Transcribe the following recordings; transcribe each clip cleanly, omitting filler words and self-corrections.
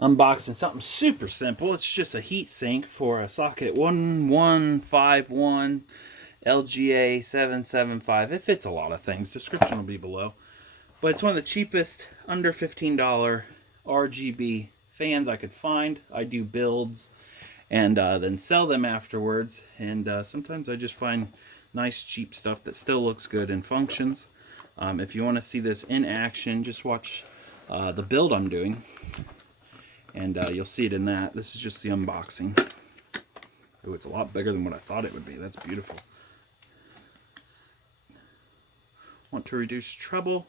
Unboxing something super simple. It's just a heat sink for a socket 1151 LGA 775. It fits a lot of things. Description will be below. But it's one of the cheapest, under $15 RGB fans I could find. I do builds and then sell them afterwards. And sometimes I just find nice, cheap stuff that still looks good and functions. If you want to see this in action, just watch the build I'm doing. And you'll see it in that. This is just the unboxing. Oh, it's a lot bigger than what I thought it would be. That's beautiful. Want to reduce trouble.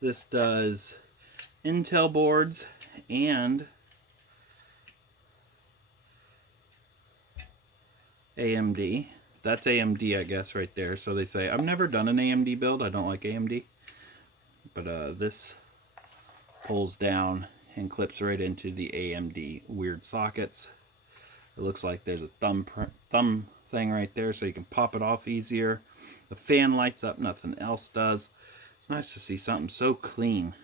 This does Intel boards and AMD. That's AMD, I guess, right there. So they say, I've never done an AMD build. I don't like AMD. But this pulls down and clips right into the AMD weird sockets. It looks like there's a thumb thing right there, so you can pop it off easier. The fan lights up, nothing else does. It's nice to see something so clean.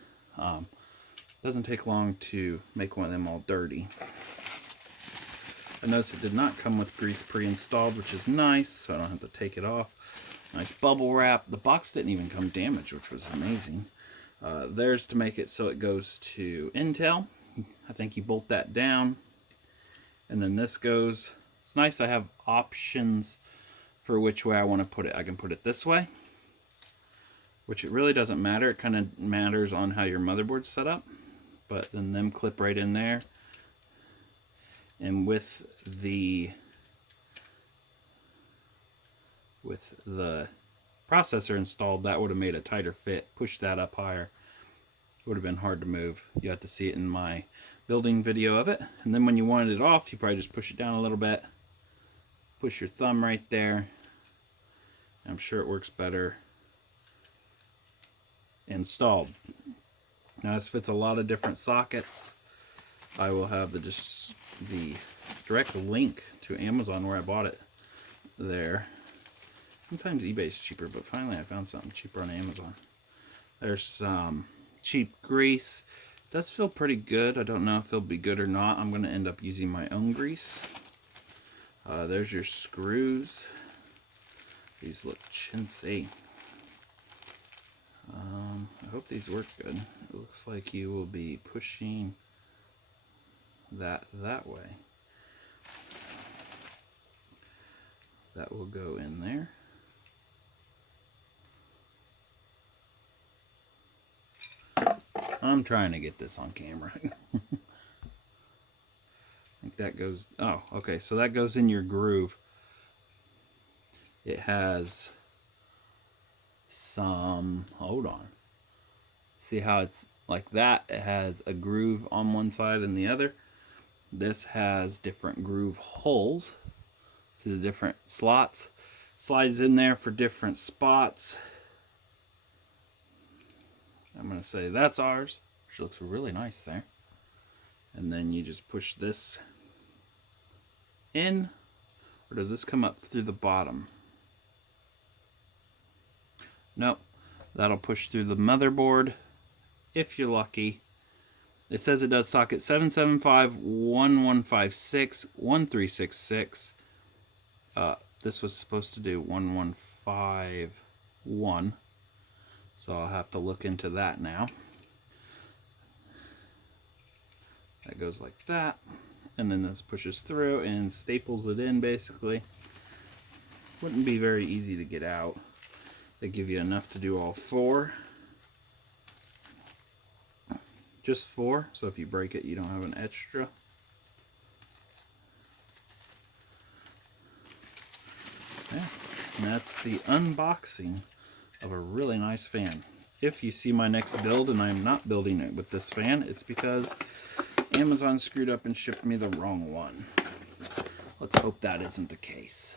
Doesn't take long to make one of them all dirty. I noticed it did not come with grease pre-installed, which is nice, so I don't have to take it off. Nice bubble wrap. The box didn't even come damaged, which was amazing. There's to make it so it goes to Intel. I think you bolt that down. And then this goes. It's nice I have options for which way I want to put it. I can put it this way, which it really doesn't matter. It kind of matters on how your motherboard's set up. But then them clip right in there. And with the processor installed, that would have made a tighter fit. Push that up higher. It would have been hard to move. You have to see it in my building video of it. And then when you wanted it off, you probably just push it down a little bit. Push your thumb right there. I'm sure it works better installed. Now this fits a lot of different sockets. I will have the direct link to Amazon where I bought it there. Sometimes eBay's cheaper, but finally I found something cheaper on Amazon. There's some cheap grease. It does feel pretty good. I don't know if it'll be good or not. I'm going to end up using my own grease. There's your screws. These look chintzy. I hope these work good. It looks like you will be pushing that way. That will go in there. I'm trying to get this on camera. I think that goes, oh, okay, so that goes in your groove. It has some, hold on. See how it's like that? It has a groove on one side and the other. This has different groove holes. See the different slots? Slides in there for different spots. I'm going to say that's ours, which looks really nice there. And then you just push this in, or does this come up through the bottom? Nope, that'll push through the motherboard if you're lucky. It says it does socket 775, 1156, 1366. This was supposed to do 1151. So I'll have to look into that now. That goes like that. And then this pushes through and staples it in basically. Wouldn't be very easy to get out. They give you enough to do all four. Just four, so if you break it, you don't have an extra. Yeah, and that's the unboxing of a really nice fan. If you see my next build and I'm not building it with this fan, it's because Amazon screwed up and shipped me the wrong one. Let's hope that isn't the case.